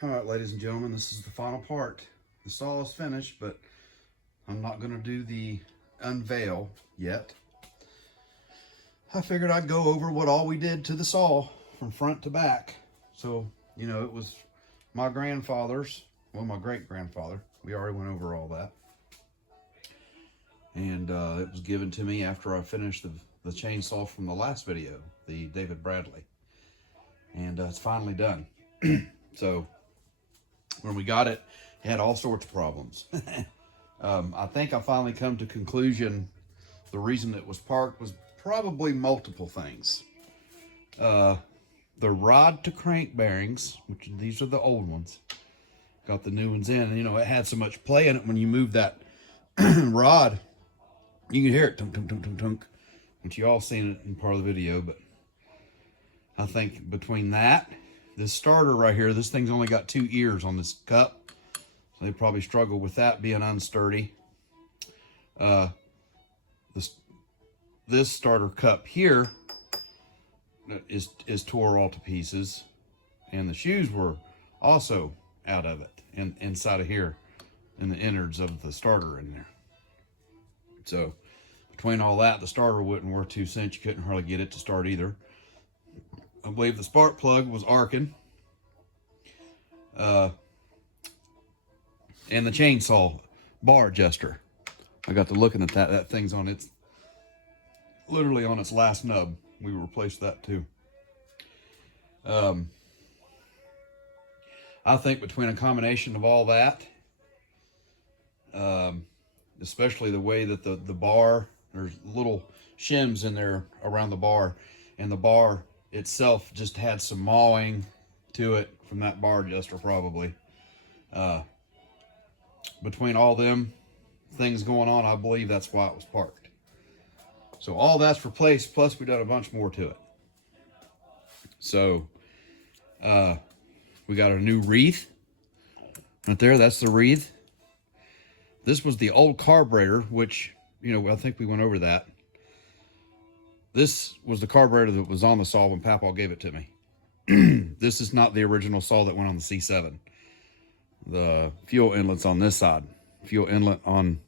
All right, ladies and gentlemen, this is the final part. The saw is finished, but I'm not going to do the unveil yet. I figured I'd go over what all we did to the saw from front to back. So, it was my grandfather's, well, my great-grandfather. We already went over all that. And it was given to me after I finished the chainsaw from the last video, the David Bradley. And it's finally done. So, when we got it, it had all sorts of problems. I think I finally come to conclusion the reason it was parked was probably multiple things. The rod to crank bearings, which these are the old ones, got the new ones in, and it had so much play in it when you move that rod, you can hear it tunk, tunk, tunk, tunk, tunk, which you all seen it in part of the video. But I think between that, this starter right here, this thing's only got 2 ears on this cup, so they probably struggle with that being unsturdy. This starter cup here is tore all to pieces, and the shoes were also out of it and inside of here in the innards of the starter in there. So between all that, the starter wasn't worth 2 cents. You couldn't hardly get it to start either. I believe the spark plug was arcing. And the chainsaw bar adjuster. I got to looking at that. That thing's on its, literally on its last nub. We replaced that too. I think between a combination of all that, especially the way that the bar, there's little shims in there around the bar, and the bar itself just had some mawing to it from that bar adjuster probably. Between all them things going on, I believe that's why it was parked. So all that's replaced, plus we done a bunch more to it. So we got a new wreath right there. That's the wreath. This was the old carburetor, which, I think we went over that. This was the carburetor that was on the saw when Papaw gave it to me. This is not the original saw that went on the C7. The fuel inlet's on this side. Fuel inlet on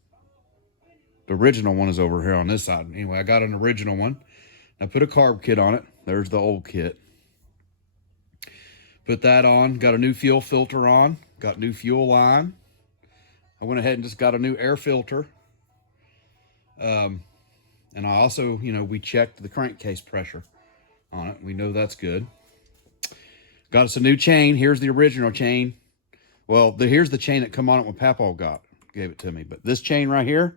the original one is over here on this side. Anyway, I got an original one. I put a carb kit on it. There's the old kit. Put that on. Got a new fuel filter on. Got new fuel line. I went ahead and just got a new air filter. And I also, we checked the crankcase pressure on it. We know that's good. Got us a new chain. Here's the original chain. Well, here's the chain that come on it when Papaw gave it to me. But this chain right here,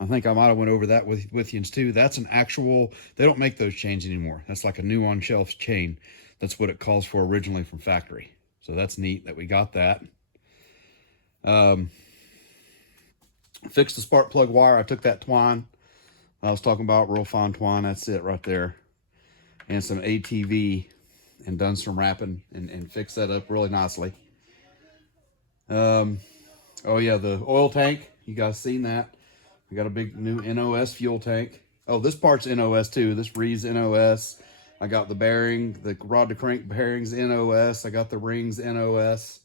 I think I might have went over that with you too. That's an actual, they don't make those chains anymore. That's like a new on-shelf chain. That's what it calls for originally from factory. So that's neat that we got that. Fixed the spark plug wire. I took that twine I was talking about, real fine twine. That's it right there. And some ATV, and done some wrapping and fixed that up really nicely. Oh yeah, the oil tank. You guys seen that? We got a big new NOS fuel tank. Oh, this part's NOS too. This reads NOS. I got the bearing, the rod to crank bearings NOS. I got the rings NOS.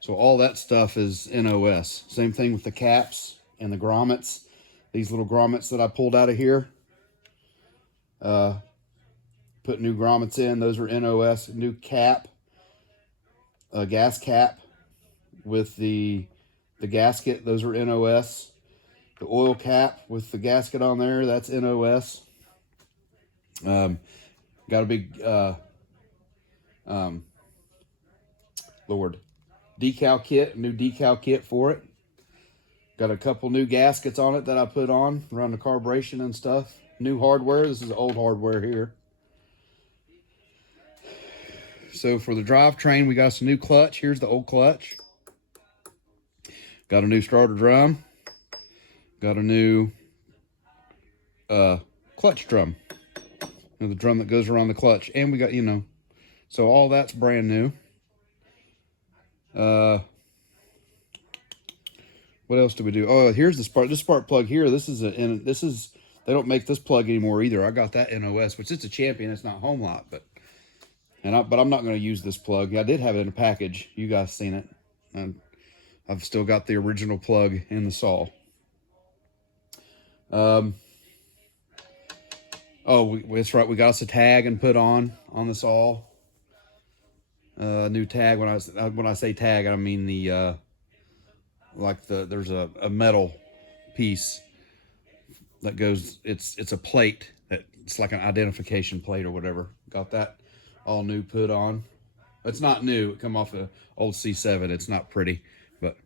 So all that stuff is NOS. Same thing with the caps and the grommets. These little grommets that I pulled out of here. Put new grommets in. Those are NOS. New cap. Gas cap with the gasket. Those are NOS. The oil cap with the gasket on there. That's NOS. Got a big decal kit, new decal kit for it. Got a couple new gaskets on it that I put on around the carburation and stuff. New hardware. This is old hardware here. So for the drivetrain, we got some new clutch. Here's the old clutch. Got a new starter drum. Got a new clutch drum. The drum that goes around the clutch. And we got, so all that's brand new. What else do we do? Oh, here's this spark plug here. This is they don't make this plug anymore either. I got that NOS, which it's a Champion. It's not Homelite, but but I'm not going to use this plug. I did have it in a package. You guys seen it. And I've still got the original plug in the saw. Oh, that's right. We got us a tag and put on the saw. New tag. When I say tag, I mean the there's a metal piece that goes. It's a plate that it's like an identification plate or whatever. Got that all new put on. It's not new. It come off the old C7. It's not pretty, but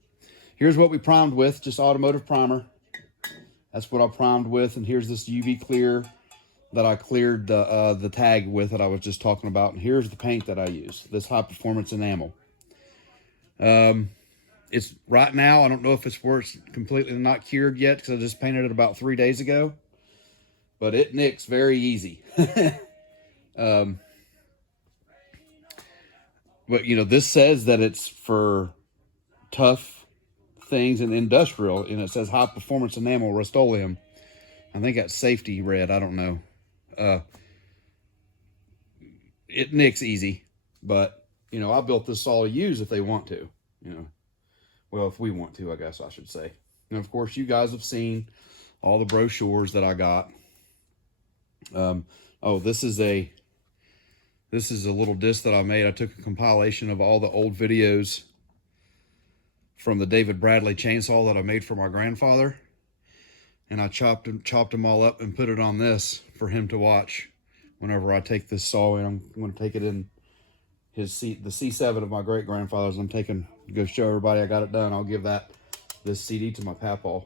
here's what we primed with. Just automotive primer. That's what I primed with, and here's this UV clear that I cleared the tag with that I was just talking about. And here's the paint that I use, this high performance enamel. It's right now, I don't know if it's where it's completely not cured yet because I just painted it about 3 days ago, but it nicks very easy. But you know, this says that it's for tough things and industrial, and it says high performance enamel Rust-Oleum. I think that's safety red, I don't know. It nicks easy, but you know, I built this saw to use if they want to, you know. Well, if we want to, I guess I should say. And of course, you guys have seen all the brochures that I got. Oh, this is a little disc that I made. I took a compilation of all the old videos from the David Bradley chainsaw that I made for my grandfather. And I chopped them all up and put it on this for him to watch whenever I take this saw in. I'm going to take it in the C7 of my great-grandfather's. I'm taking to go show everybody I got it done. I'll give this CD to my papaw.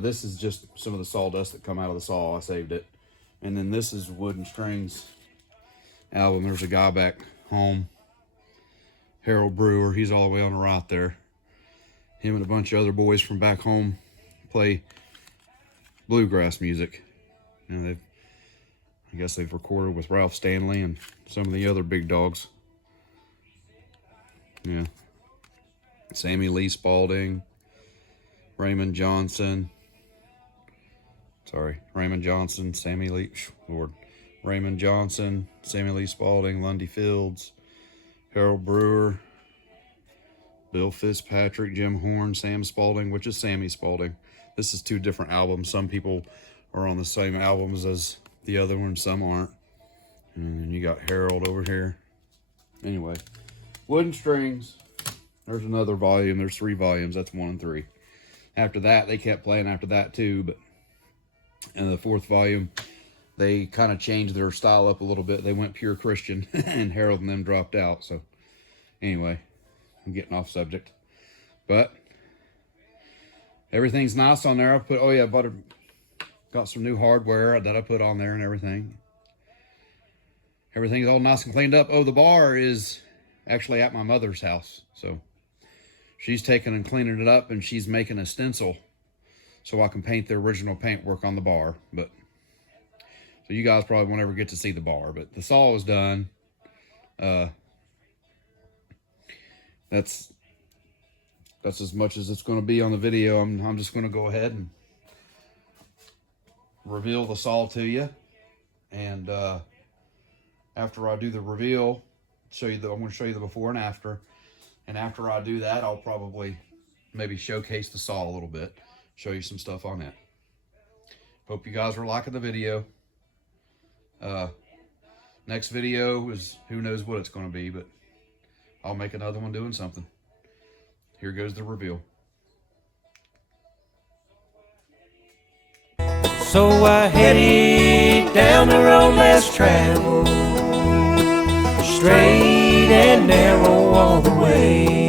This is just some of the sawdust that come out of the saw. I saved it. And then this is Wood and Strings album. There's a guy back home, Harold Brewer. He's all the way on the right there. Him and a bunch of other boys from back home play bluegrass music. You know, I guess they've recorded with Ralph Stanley and some of the other big dogs. Yeah. Sammy Lee Spalding, Raymond Johnson, Sammy Lee, Lord, Raymond Johnson, Sammy Lee Spalding, Lundy Fields, Harold Brewer, Bill Fitzpatrick, Jim Horn, Sam Spalding, which is Sammy Spalding. This is 2 different albums. Some people are on the same albums as the other one, some aren't. And then you got Harold over here. Anyway, Wood and Strings. There's another volume. There's 3 volumes. That's 1 and 3. After that, they kept playing after that too. But in the 4th volume, they kind of changed their style up a little bit. They went pure Christian, and Harold and them dropped out. So anyway, I'm getting off subject. But everything's nice on there. I put, oh yeah, got some new hardware that I put on there and everything. Everything's all nice and cleaned up. Oh, the bar is actually at my mother's house. So she's taking and cleaning it up, and she's making a stencil so I can paint the original paintwork on the bar. But so you guys probably won't ever get to see the bar, but the saw is done. That's as much as it's going to be on the video. I'm just going to go ahead and reveal the saw to you, and after I do the reveal, I'm going to show you the before and after. And after I do that, I'll probably maybe showcase the saw a little bit, show you some stuff on it. Hope you guys are liking the video. Next video is who knows what it's going to be, but I'll make another one doing something. Here goes the reveal. So I headed down the road less traveled, straight and narrow all the way.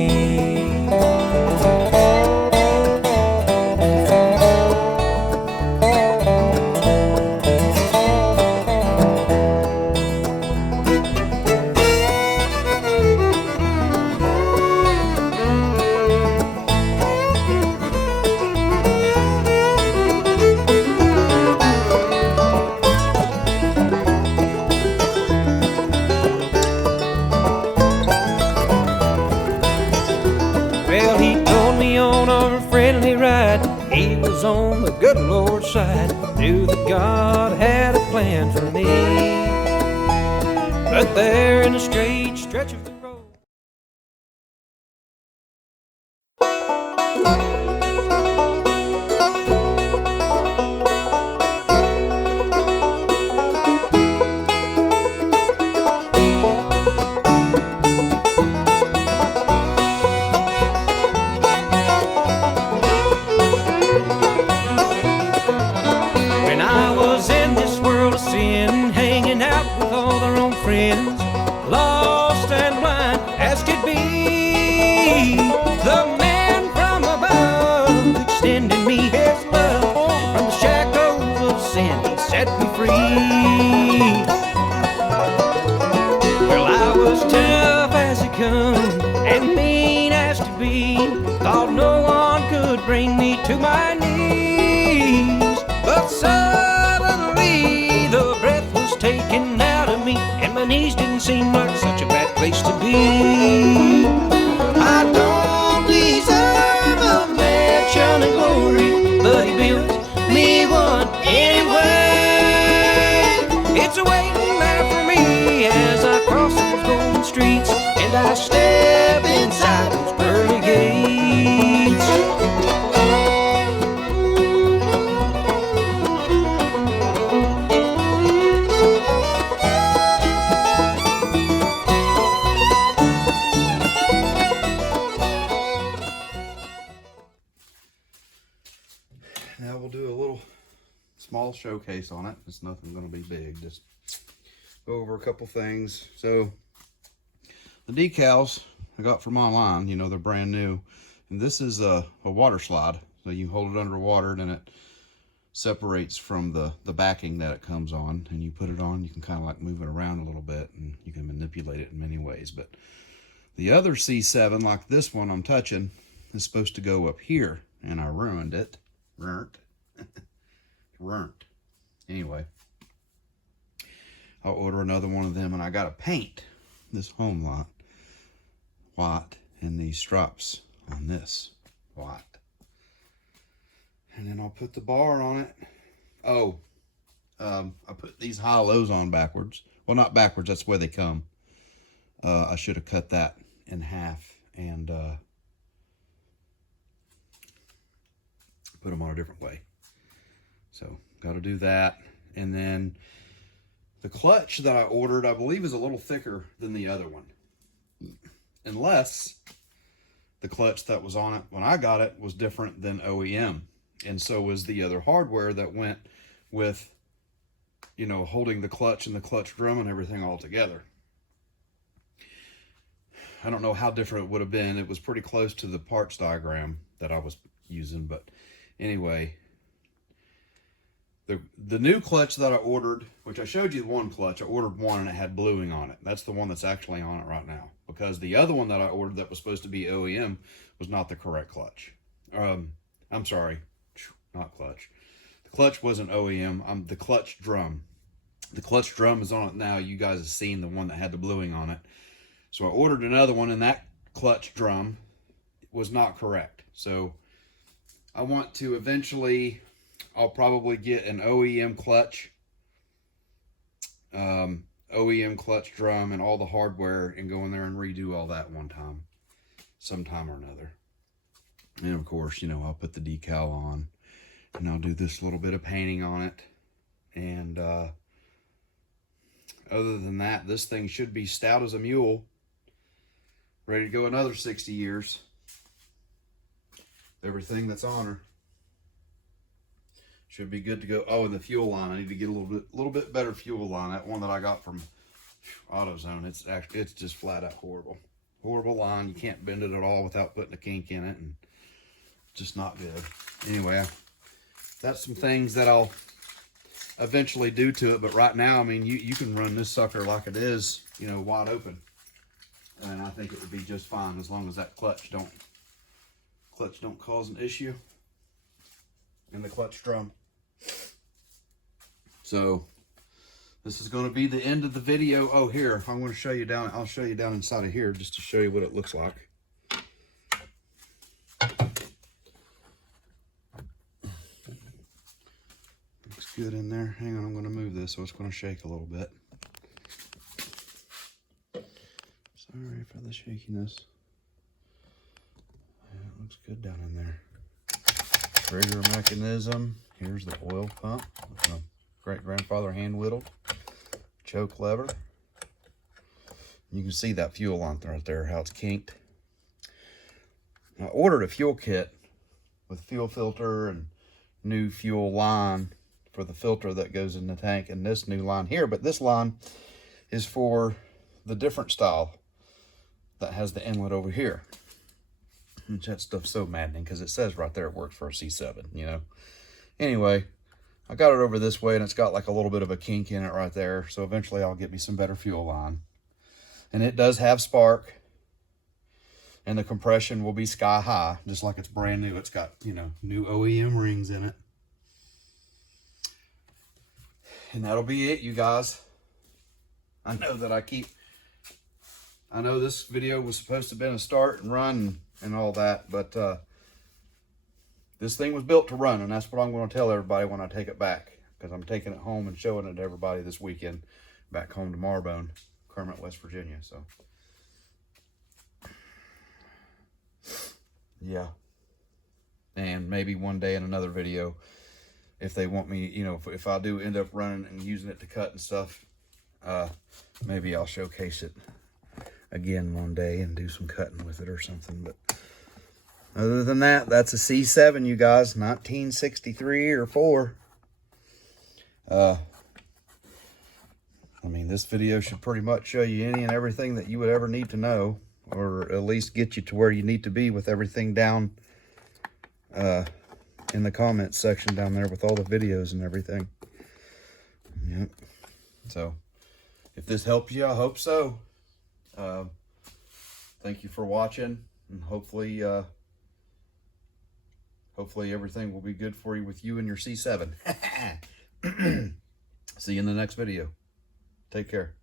Well, he told me on our friendly ride, he was on the good Lord's side, knew that God had a plan for me. But there in a straight stretch of the road. When I was in this world of sin, hanging out with all the wrong friends, lost and blind as could be, the man from above extended me his love. From the shackles of sin, he set me free. Well, I was tough as it come and mean as to be. Thought no one could bring me to my knees. But suddenly the breath was taken out of me, and my knees didn't seem like such a bad place to be. I don't deserve a mansion and glory, but he built me one anyway. It's a waiting there for me as I cross those golden streets, and I step inside those pearly gates. Now we'll do a little small showcase on it. It's nothing going to be big. Just go over a couple things. So the decals I got from online, you know, they're brand new. And this is a water slide. So you hold it under water, and it separates from the backing that it comes on. And you put it on, you can kind of like move it around a little bit, and you can manipulate it in many ways. But the other C7, like this one I'm touching, is supposed to go up here, and I ruined it. Ruined. Anyway, I'll order another one of them, and I gotta paint this Homelite white and these straps on this white, and then I'll put the bar on it. Oh, I put these high-lows on backwards. Well, not backwards, that's the way they come. I should have cut that in half and put them on a different way. So got to do that. And then the clutch that I ordered, I believe, is a little thicker than the other one, unless the clutch that was on it when I got it was different than OEM, and so was the other hardware that went with, you know, holding the clutch and the clutch drum and everything all together. I don't know how different it would have been. It was pretty close to the parts diagram that I was using, but anyway, the new clutch that I ordered, which I showed you the one clutch, I ordered one and it had bluing on it. That's the one that's actually on it right now, because the other one that I ordered that was supposed to be OEM was not the correct clutch. I'm sorry, not clutch. The clutch wasn't OEM. The clutch drum. The clutch drum is on it now. You guys have seen the one that had the bluing on it. So I ordered another one, and that clutch drum was not correct. So I want to eventually, I'll probably get an OEM clutch, OEM clutch drum and all the hardware, and go in there and redo all that one time, sometime or another. And of course, you know, I'll put the decal on, and I'll do this little bit of painting on it. And other than that, this thing should be stout as a mule, ready to go another 60 years. Everything that's on her should be good to go. Oh, and the fuel line, I need to get a little bit better fuel line. That one that I got from AutoZone, it's just flat out horrible. Horrible line. You can't bend it at all without putting a kink in it, and just not good. Anyway, that's some things that I'll eventually do to it, but right now, I mean, you can run this sucker like it is, you know, wide open, and I think it would be just fine as long as that clutch don't cause an issue in the clutch drum. So this is going to be the end of the video. Oh, here, I'm going to show you down. I'll show you down inside of here just to show you what it looks like. Looks good in there. Hang on, I'm going to move this so it's going to shake a little bit. Sorry for the shakiness. Yeah, it looks good down in there. Trigger mechanism. Here's the oil pump. My great-grandfather hand-whittled. Choke lever. You can see that fuel line right there, how it's kinked. I ordered a fuel kit with fuel filter and new fuel line for the filter that goes in the tank, and this new line here. But this line is for the different style that has the inlet over here. And that stuff's so maddening because it says right there it works for a C7, you know. Anyway, I got it over this way, and it's got like a little bit of a kink in it right there. So eventually I'll get me some better fuel line. And it does have spark. And the compression will be sky high, just like it's brand new. It's got, you know, new OEM rings in it. And that'll be it, you guys. I know this video was supposed to have been a start and run and all that, but this thing was built to run, and that's what I'm going to tell everybody when I take it back, because I'm taking it home and showing it to everybody this weekend, back home to Marbone, Kermit, West Virginia. So yeah, and maybe one day in another video, if they want me, you know, if I do end up running and using it to cut and stuff, maybe I'll showcase it again one day and do some cutting with it or something. But other than that, that's a C7, you guys, 1963 or 4. I mean, this video should pretty much show you any and everything that you would ever need to know, or at least get you to where you need to be with everything down in the comments section down there with all the videos and everything. Yep. So if this helps you, I hope so. Thank you for watching, and hopefully everything will be good for you with you and your C7. See you in the next video. Take care.